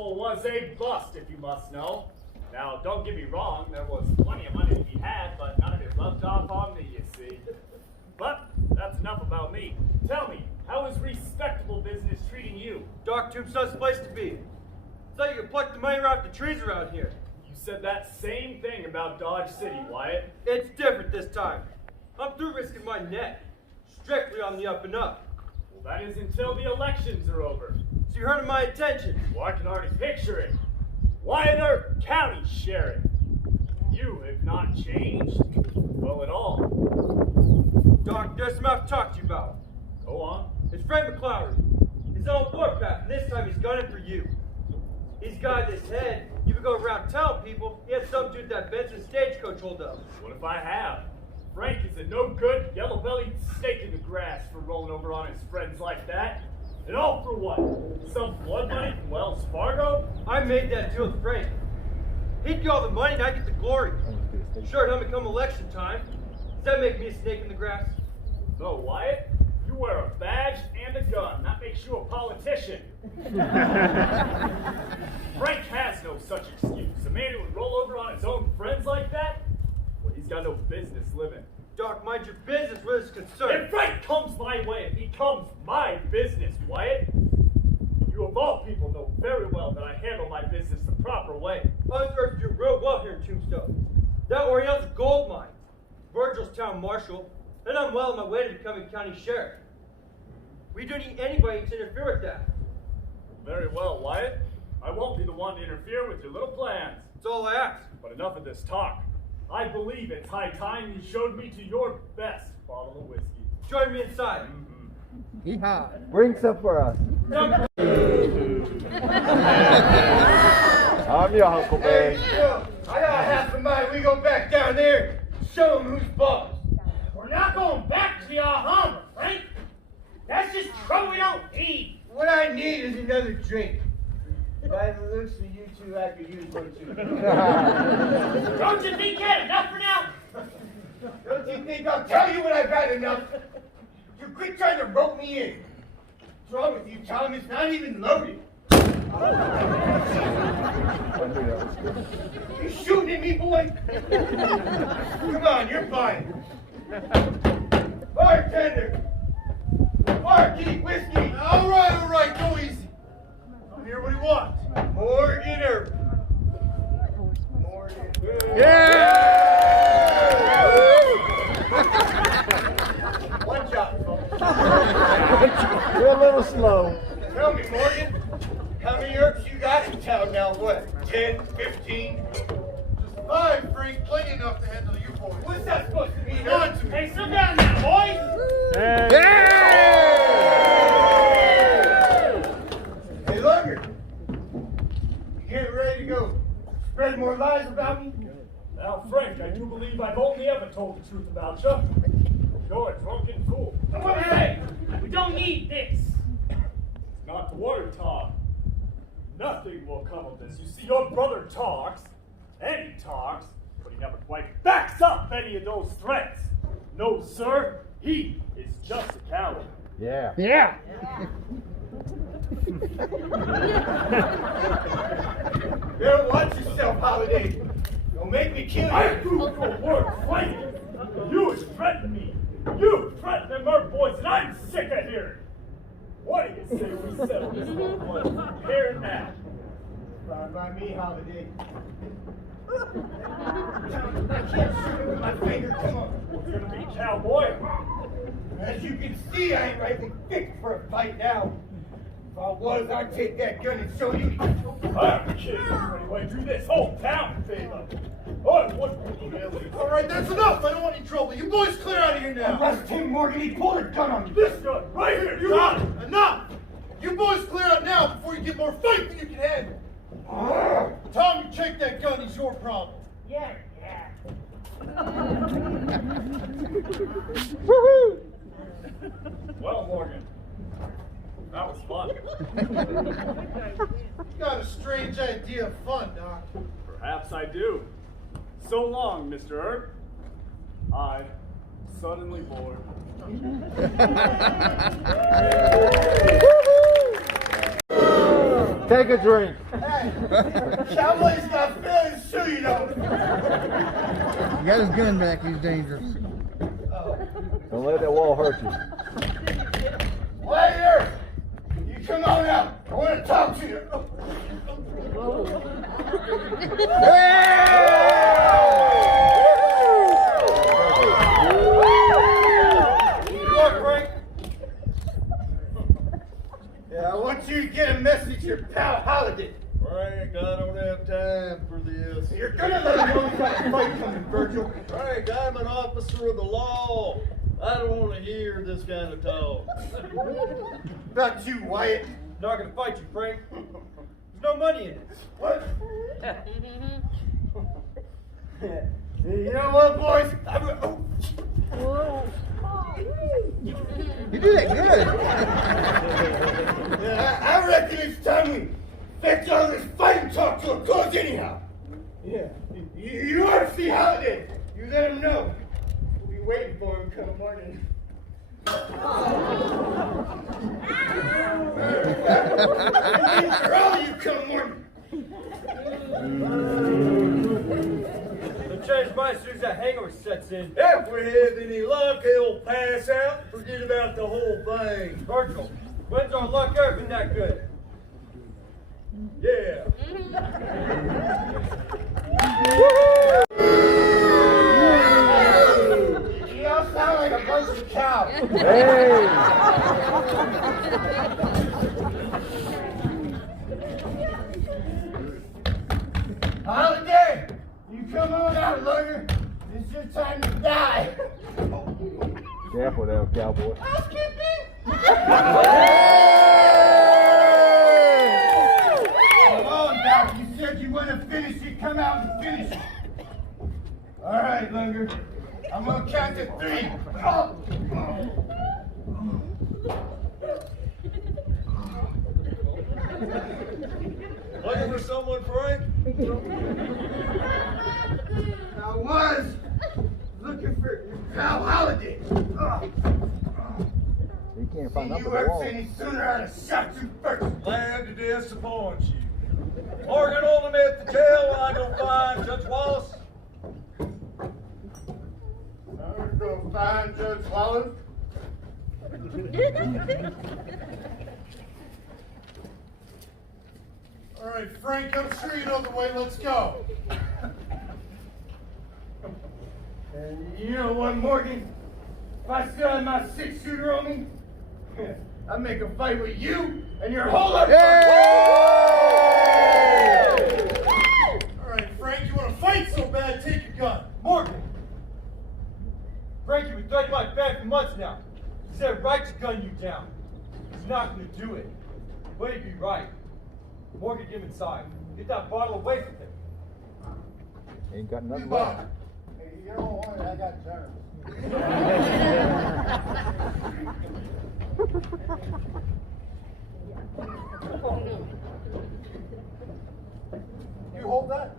Constable was a bust, if you must know. Now, don't get me wrong, there was plenty of money to be had, but none of it rubbed off on me, you see. But that's enough about me. Tell me, how is respectable business treating you? Doc Tombstone's the place to be. Thought you could pluck the money right off the trees around here. You said that same thing about Dodge City, Wyatt. It's different this time. I'm through risking my neck. Strictly on the up and up. Well, that is until the elections are over. So you heard of my intentions. Well, I can already picture it. Wyatt Earp, County Sheriff. You have not changed, well, at all. Doc, there's some I have to talk to you about. Go on. It's Frank McClowery. He's on a warpath, and this time he's gunning for you. He's got this head. You can go around telling people he had something to do with that Benson stagecoach holdup. What if I have? Frank is a no-good, yellow-bellied snake in the grass for rolling over on his friends like that. And all for what? Some blood money from Wells Fargo? I made that deal with Frank. He'd get all the money and I get the glory. Sure, it'll come election time. Does that make me a snake in the grass? No, Wyatt. You wear a badge and a gun. That makes you a politician. Frank has no such excuse. A man who would roll over on his own friends like that? Well, he's got no business living. Doc, mind your business where it's concerned. If Frank comes my way, it becomes my business, Wyatt. You of all people know very well that I handle my business the proper way. Unearthed you real well here in Tombstone. That Oriental's a gold mine. Virgil's town marshal, and I'm well on my way to becoming county sheriff. We don't need anybody to interfere with that. Very well, Wyatt. I won't be the one to interfere with your little plans. That's all I ask. But enough of this talk. I believe it's high time you showed me to your best bottle of whiskey. Join me inside. Yeehaw. Bring some for us. I'm your Huckleberry. Hey, I got half a mind. We go back down there, show them who's boss. We're not going back to the Alhambra, Frank. That's just trouble we don't need. What I need is another drink. By the looks of you two, I could use one too. Don't you think you had enough for now? Don't you think I'll tell you when I've had enough? You quit trying to rope me in. What's wrong with you, Tom? It's not even loaded. You shooting at me, boy? Come on, you're fine. Bartender! Barkeep, whiskey! All right, go easy. I'm here, what do you want? Morgan Earp. Morgan. One shot, folks. You're a little slow. Tell me, Morgan, how many Earps you got in town now? What, 10, 15? Just 5, Frank. Plenty enough to handle you boys. What's that supposed to mean? On to me. Hey, sit down now, boys. Hey, Lugger, you getting ready to go spread more lies about me? Now, Frank, I do believe I've only ever told the truth about you. You're a drunken fool. Hey, we don't need this. Not to worry, Tom. Nothing will come of this. You see, your brother talks, and he talks, but he never quite backs up any of those threats. No, sir, he is just a coward. Yeah. Better watch yourself, Holiday. Don't make me kill you. I do your work, Frank. You have threatened me. You threatened them Earp boys, and I'm sick of hearing. What do you say we settle this whole one here and now? Fine by me, Holiday. I can't shoot him with my finger. Come on. What's gonna be, cowboy? As you can see, I ain't rightly fit for a fight now. If I was, I'd take that gun and show you. I'm kidding. Anyway, do this whole town a favor. Oh, what really? All right, that's enough. I don't want any trouble. You boys clear out of here now. Arrest Tim Morgan. He pulled a gun on me. This gun right here. You got it. Enough. You boys clear out now before you get more fight than you can handle. Tom, you take that gun. He's your problem. Yeah. Woohoo! Well, Morgan, that was fun. You got a strange idea of fun, Doc. Perhaps I do. So long, Mr. Earp. I'm suddenly bored. Woohoo! Take a drink. Hey, Cowboy's got feelings too, you know. He got his gun back, he's dangerous. Don't let that wall hurt you. Later! You come on out. I want to talk to you. Yeah, I want you to get a message to your pal Holiday. Frank, I don't have time for this. You're gonna let him know he's got a fight coming, Virgil. Frank, I'm an officer of the law. I don't want to hear this kind of talk. About you, Wyatt. Not gonna fight you, Frank. There's no money in it. What? You know what, boys? You did it good. Yeah, I reckon it's time we fetch all this fighting talk to a close anyhow. Yeah. You ought to see Holiday. You let him know. We'll be waiting for him come morning. For all you come morning. They'll change mine as soon as that hangover sets in. If we have any luck, he'll pass out and forget about the whole thing. Virgil, when's our luck ever been that good? Yeah. You all sound like a bunch of cows. Hey! Holiday, you come on out, lawyer. It's your time to die. Careful there, cowboy. Come on, Doc. You said you want to finish it. Come out and finish it. All right, Lunger. I'm going to count to 3. Looking for someone, Frank? I was looking for your pal Holiday. You can't find If up you at the weren't wall. any sooner, I'd have shot you first. Glad to disappoint you. Morgan, hold him at the jail while I go find Judge Wallace. I'm going to find Judge Wallace. All right, Frank, I'm sure you know the way. Let's go. And you know what, Morgan? If I still had my 6-shooter on me, I'd make a fight with you and your whole other. All right, Frank, you want to fight so bad, take your gun. Morgan! Frank, you've been threatening my family for months now. He said right to gun you down. He's not going to do it. But he'd be right. Morgan, get him inside. Get that bottle away from him. Ain't got nothing Come left. on. Hey, you don't want it, I got germs. You hold that.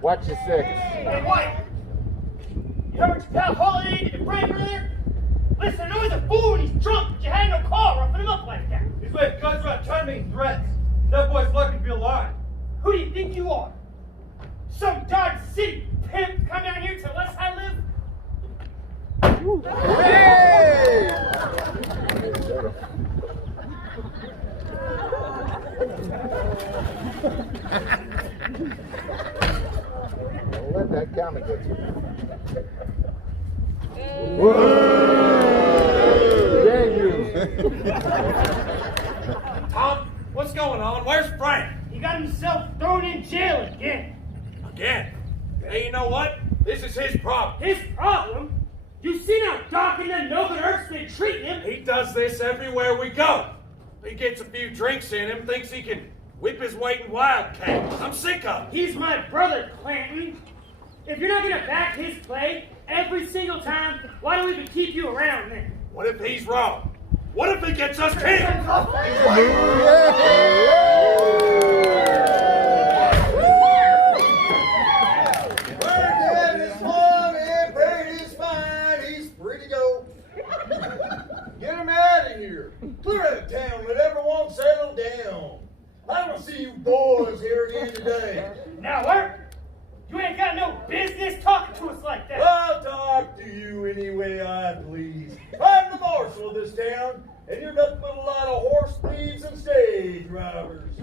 Watch your 6. Hey, White! You heard what your pal Holiday did to Frank earlier? Listen, I know he's a fool and he's drunk, but you had no call roughing him up like that. He's waving guns around trying to make threats. That boy's lucky to be alive. Who do you think you are? Some Dodge City pimp come down here to tell us how to live? Don't let that counter get you. Yeah, you. Tom, what's going on? Where's Frank? He got himself thrown in jail again. Again. Hey, you know what? This is his problem. His problem? You seen how Doc and them no good Earth's been treating him? He does this everywhere we go. He gets a few drinks in him, thinks he can whip his weight in wildcats. I'm sick of it. He's my brother, Clanton. If you're not gonna back his play every single time, why do we even keep you around then? What if he's wrong? What if he gets us killed? Yeah. day. Now, Art, you ain't got no business talking to us like that. I'll talk to you any way I please. I'm the marshal of this town, and you're nothing but a lot of horse thieves and stage robbers.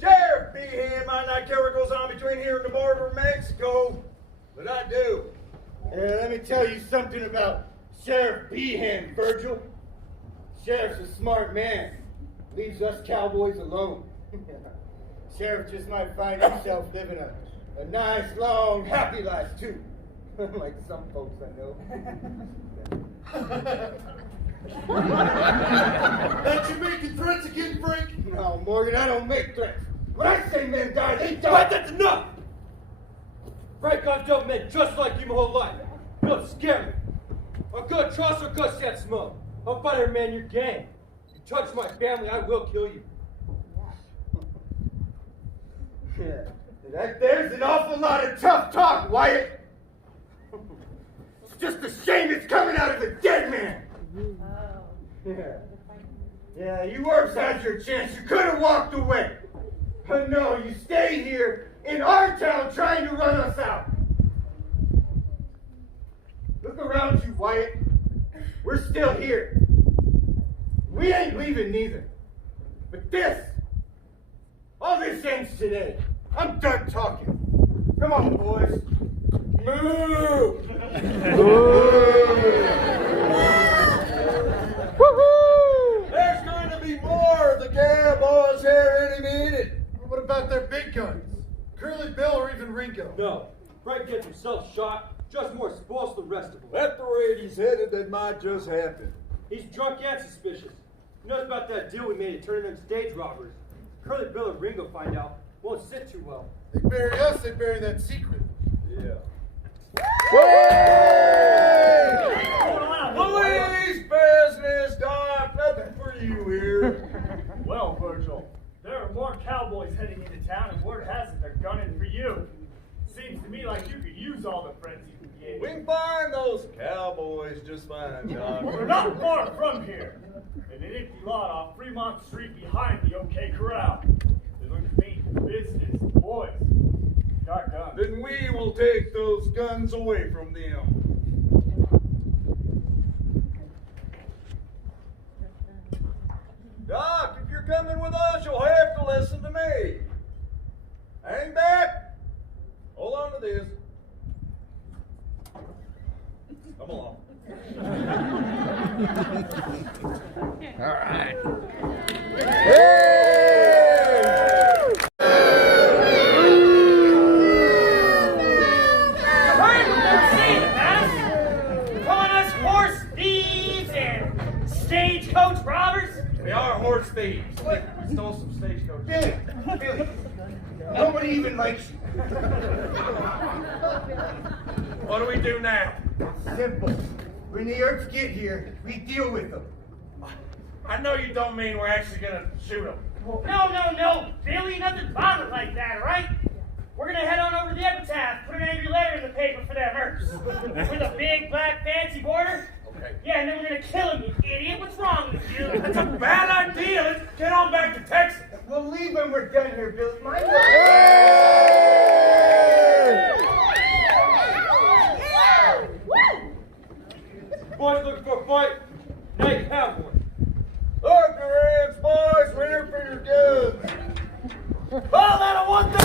Sheriff Behan might not care what goes on between here and the border of Mexico, but I do. Let me tell you something about Sheriff Behan, Virgil. Sheriff's a smart man. Leaves us cowboys alone. Sheriff just might find himself living a nice, long, happy life, too. Like some folks I know. That you making threats again, Frank? No, Morgan, I don't make threats. When I say men die, they die. Right, that's enough! Frank, I've dealt men just like you my whole life. You don't scare me. I'm gonna trust or gonna set smoke. I'll fight every man in your gang. You touch my family, I will kill you. There's an awful lot of tough talk, Wyatt. It's just a shame it's coming out of a dead man. Yeah, you Earps had your chance. You could have walked away. But no, you stay here in our town trying to run us out. Look around you, Wyatt. We're still here. We ain't leaving neither. But all this ends today. I'm done talking. Come on, boys. Move! There's going to be more of the cowboys here any minute. What about their big guns? Curly Bill or even Ringo? No. Frank gets himself shot, just more spoils the rest of them. At the rate he's headed, that might just happen. He's drunk and suspicious. He knows about that deal we made to turn them stage robbers. Curly Bill and Ringo find out. Won't sit too well. They bury us, they bury that secret. Yeah. Police business, Doc. Nothing for you here. Well, Virgil, there are more cowboys heading into town, and word has it they're gunning for you. Seems to me like you could use all the friends you can get. We can find those cowboys just fine, Doc. We're not far from here. In an empty lot off Fremont Street behind the OK Corral. They look to me for business, boys. Got guns. Then we will take those guns away from them. Doc, if you're coming with us, you'll have to listen to me. Hang back. Hold on to this. Come along. All right. Calling us horse thieves and stagecoach robbers? We are horse thieves. We stole some stagecoaches. Billy, nobody even likes you. What do we do now? Simple. When the Earps get here, we deal with them. I know you don't mean we're actually gonna shoot them. No, Billy, nothing bothered like that, all right? We're gonna head on over to the epitaph, put an angry letter in the paper for them Earps. With a big black fancy border. Okay. Yeah, and then we're gonna kill him, you idiot. What's wrong with you? That's a bad idea. Let's get on back to Texas. We'll leave when we're done here, Billy. My Boys looking for a fight? Now you have one. Up your hands, boys. We're here for your guns. Oh, that'll want them.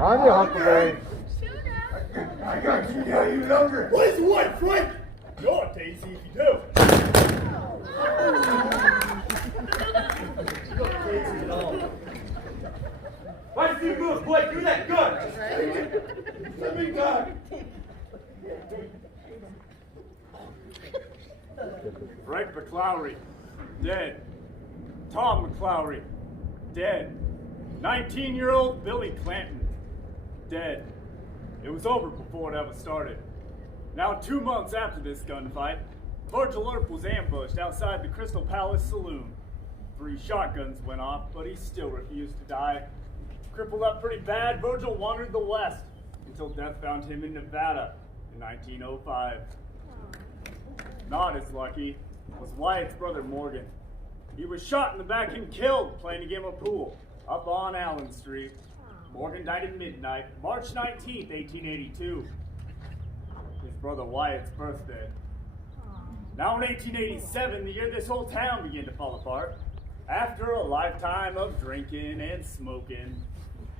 On you, Huckleberry. I got you now, you lumber. What is what, Frank? You're Daisy if you do. Why did you move, boy? Give me that gun. Let me go. Frank McClowry, dead. Tom McClowry, dead. 19-year-old Billy Clanton, dead. It was over before it ever started. Now 2 months after this gunfight, Virgil Earp was ambushed outside the Crystal Palace Saloon. 3 shotguns went off, but he still refused to die. Crippled up pretty bad, Virgil wandered the West until death found him in Nevada in 1905. Not as lucky was Wyatt's brother Morgan. He was shot in the back and killed playing a game of pool up on Allen Street. Morgan died at midnight, March 19th, 1882. His brother Wyatt's birthday. Now in 1887, the year this whole town began to fall apart, after a lifetime of drinking and smoking.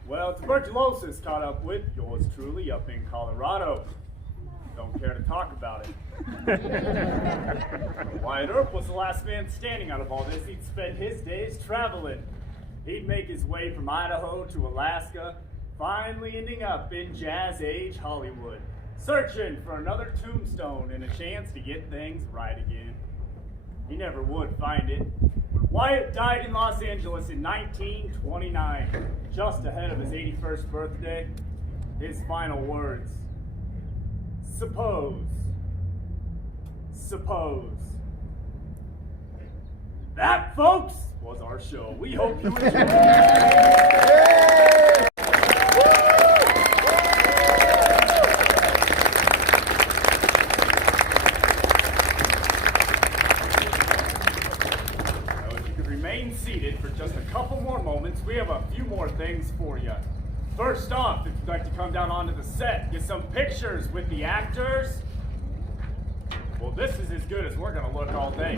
Well, tuberculosis caught up with yours truly up in Colorado. Don't care to talk about it. Wyatt Earp was the last man standing out of all this. He'd spend his days traveling. He'd make his way from Idaho to Alaska, finally ending up in Jazz Age Hollywood, searching for another tombstone and a chance to get things right again. He never would find it. When Wyatt died in Los Angeles in 1929, just ahead of his 81st birthday, his final words: suppose. That, folks, was our show. We hope you enjoyed it. Remain seated for just a couple more moments. We have a few more things for you. First off, if you'd like to come down onto the set, get some pictures with the actors, well, this is as good as we're going to look all day.